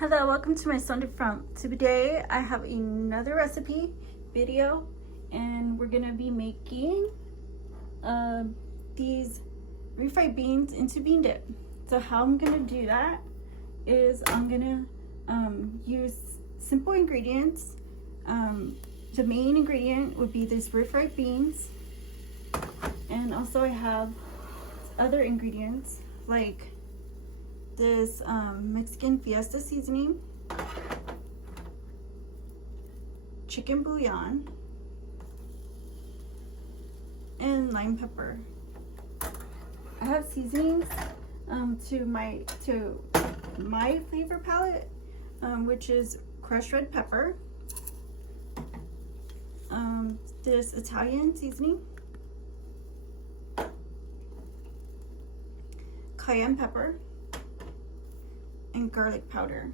Hello, welcome to my Sunday front. Today I have another recipe video and we're gonna be making these refried beans into bean dip. So how I'm gonna do that is I'm gonna use simple ingredients. The main ingredient would be these refried beans, and also I have other ingredients like this Mexican Fiesta seasoning, chicken bouillon, and lime pepper. I have seasonings to my flavor palette, which is crushed red pepper, this Italian seasoning, cayenne pepper, and garlic powder.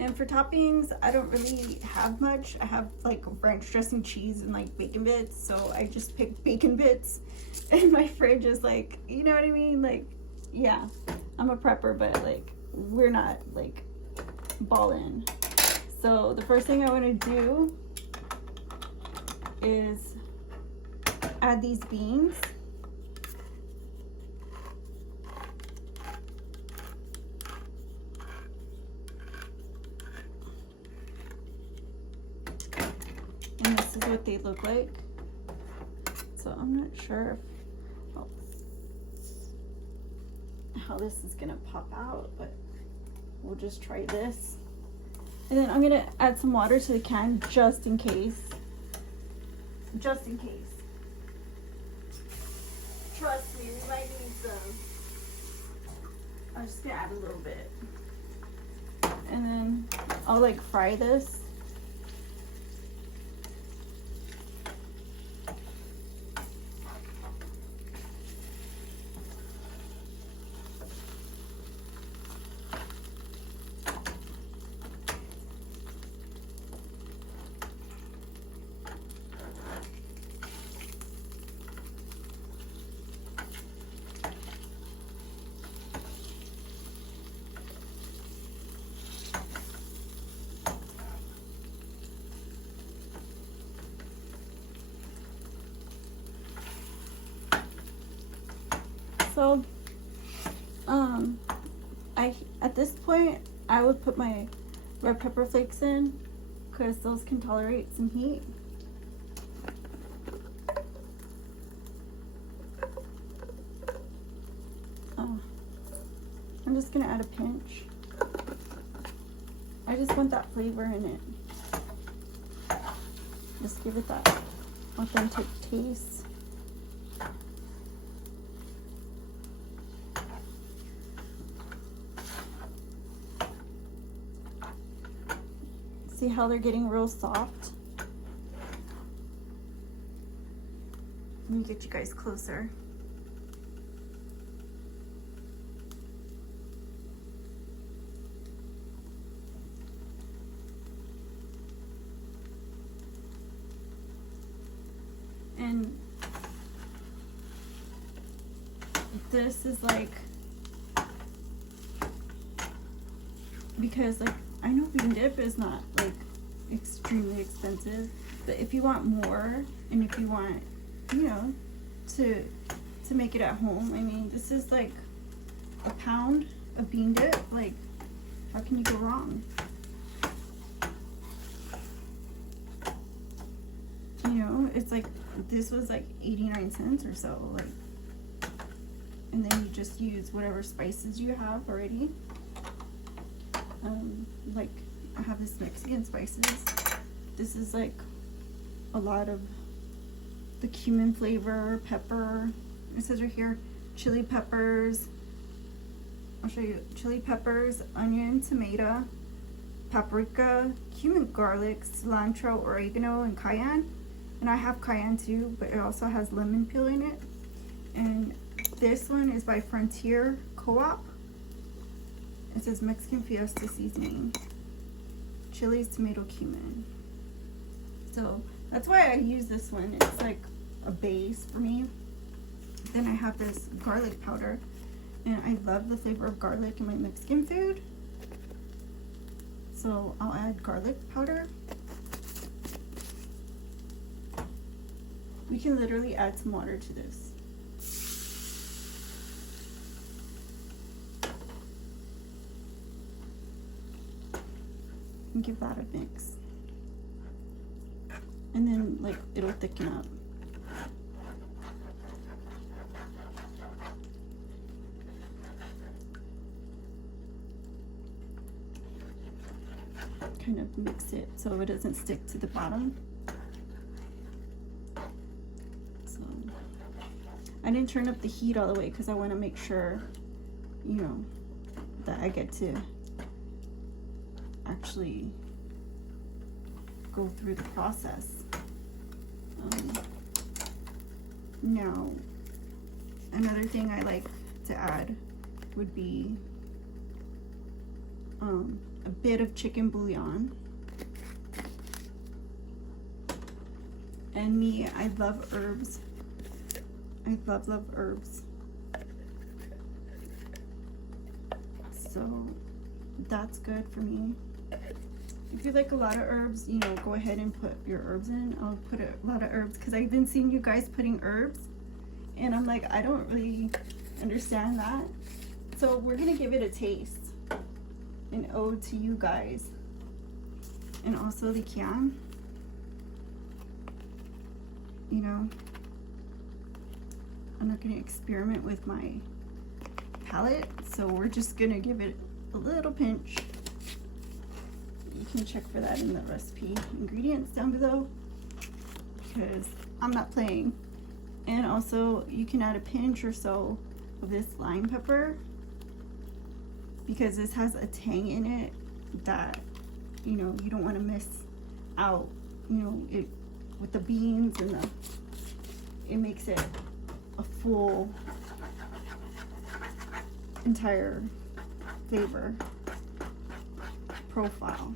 And for toppings, I don't really have much. I have like ranch dressing, cheese, and like bacon bits, so I just picked bacon bits. And my fridge is like, you know what I mean? Like, yeah, I'm a prepper, but like we're not like ballin'. So the first thing I want to do is add these beans. And this is what they look like. So I'm not sure how this is gonna pop out, but we'll just try this. And then I'm gonna add some water to the can just in case. Just in case. Trust me, we might need some. I'm just gonna add a little bit. And then I'll like fry this. So, at this point, I would put my red pepper flakes in because those can tolerate some heat. I'm just gonna add a pinch. I just want that flavor in it. Just give it that authentic taste. See how they're getting real soft? Let me get you guys closer. And this is like, because like I know bean dip is not like extremely expensive, but if you want more and if you want, you know, to make it at home, I mean, this is like a pound of bean dip. Like, how can you go wrong? You know, it's like, this was like 89 cents or so, like, and then you just use whatever spices you have already. Like I have this Mexican spices. This is like a lot of the cumin flavor, pepper. It says right here, chili peppers. I'll show you. Chili peppers, onion, tomato, paprika, cumin, garlic, cilantro, oregano, and cayenne. And I have cayenne too, but it also has lemon peel in it. And this one is by Frontier Co-op. It says Mexican Fiesta seasoning, chilies, tomato, cumin. So that's why I use this one. It's like a base for me. Then I have this garlic powder, and I love the flavor of garlic in my Mexican food. So I'll add garlic powder. We can literally add some water to this. And give that a mix. And then like it'll thicken up. Kind of mix it so it doesn't stick to the bottom. So I didn't turn up the heat all the way because I want to make sure, you know, that I get to actually go through the process. Now, another thing I like to add would be a bit of chicken bouillon. And me, I love herbs. I love herbs. So that's good for me. If you like a lot of herbs, you know, go ahead and put your herbs in. I'll put a lot of herbs because I've been seeing you guys putting herbs and I'm like, I don't really understand that. So we're gonna give it a taste. An ode to you guys. And also the Can. You know, I'm not gonna experiment with my palette, so we're just gonna give it a little pinch. You can check for that in the recipe ingredients down below because I'm not playing. And also you can add a pinch or so of this lime pepper because this has a tang in it that, you know, you don't want to miss out. You know, it with the beans and it makes it a full entire flavor profile.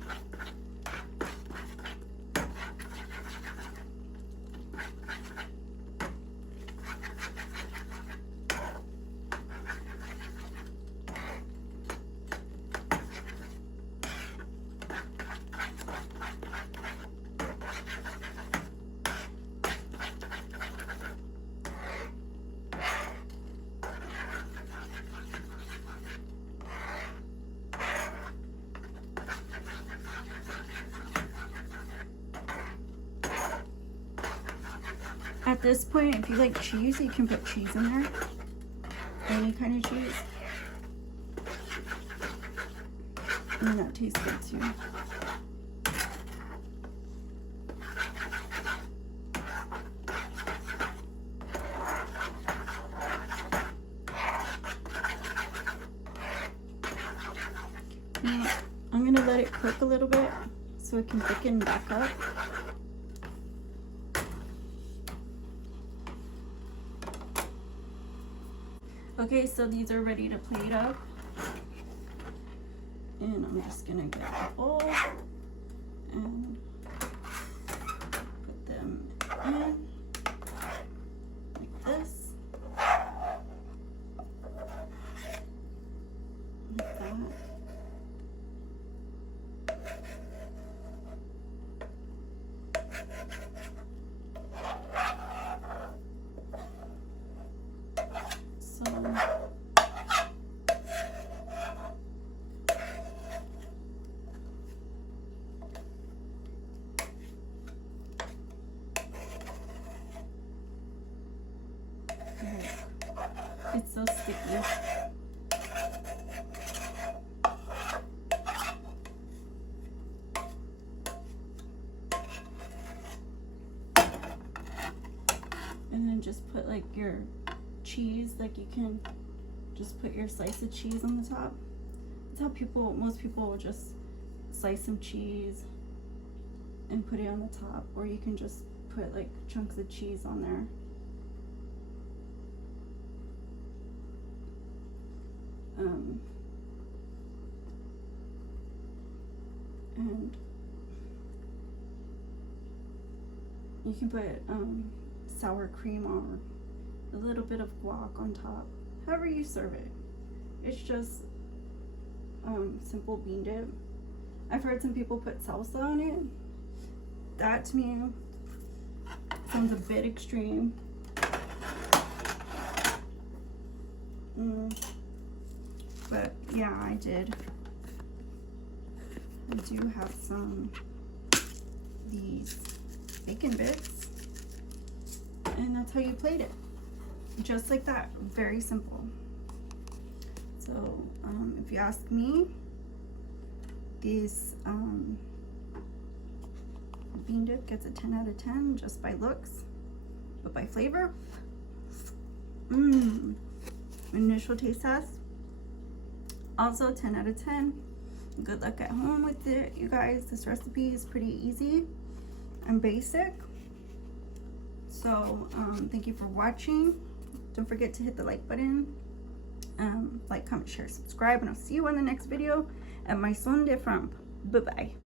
At this point, if you like cheese, you can put cheese in there. Any kind of cheese. And that tastes good too. Now, I'm gonna let it cook a little bit so it can thicken back up. Okay, so these are ready to plate up. And I'm just gonna get a bowl and put them in like this. Like that. It's so sticky. And then just put like your cheese, like you can just put your slice of cheese on the top. That's how most people will just slice some cheese and put it on the top, or you can just put like chunks of cheese on there. And you can put sour cream or a little bit of guac on top, however you serve it. It's just simple bean dip. I've heard some people put salsa on it. That to me sounds a bit extreme. But yeah, I do have these bacon bits, and that's how you plate it, just like that. Very simple. So if you ask me, these bean dip gets a 10 out of 10 just by looks, but by flavor, initial taste test, also 10 out of 10. Good luck at home with it, you guys. This recipe is pretty easy and basic. So thank you for watching. Don't forget to hit the like button, like, comment, share, subscribe, and I'll see you in the next video. And my son de Bye bye.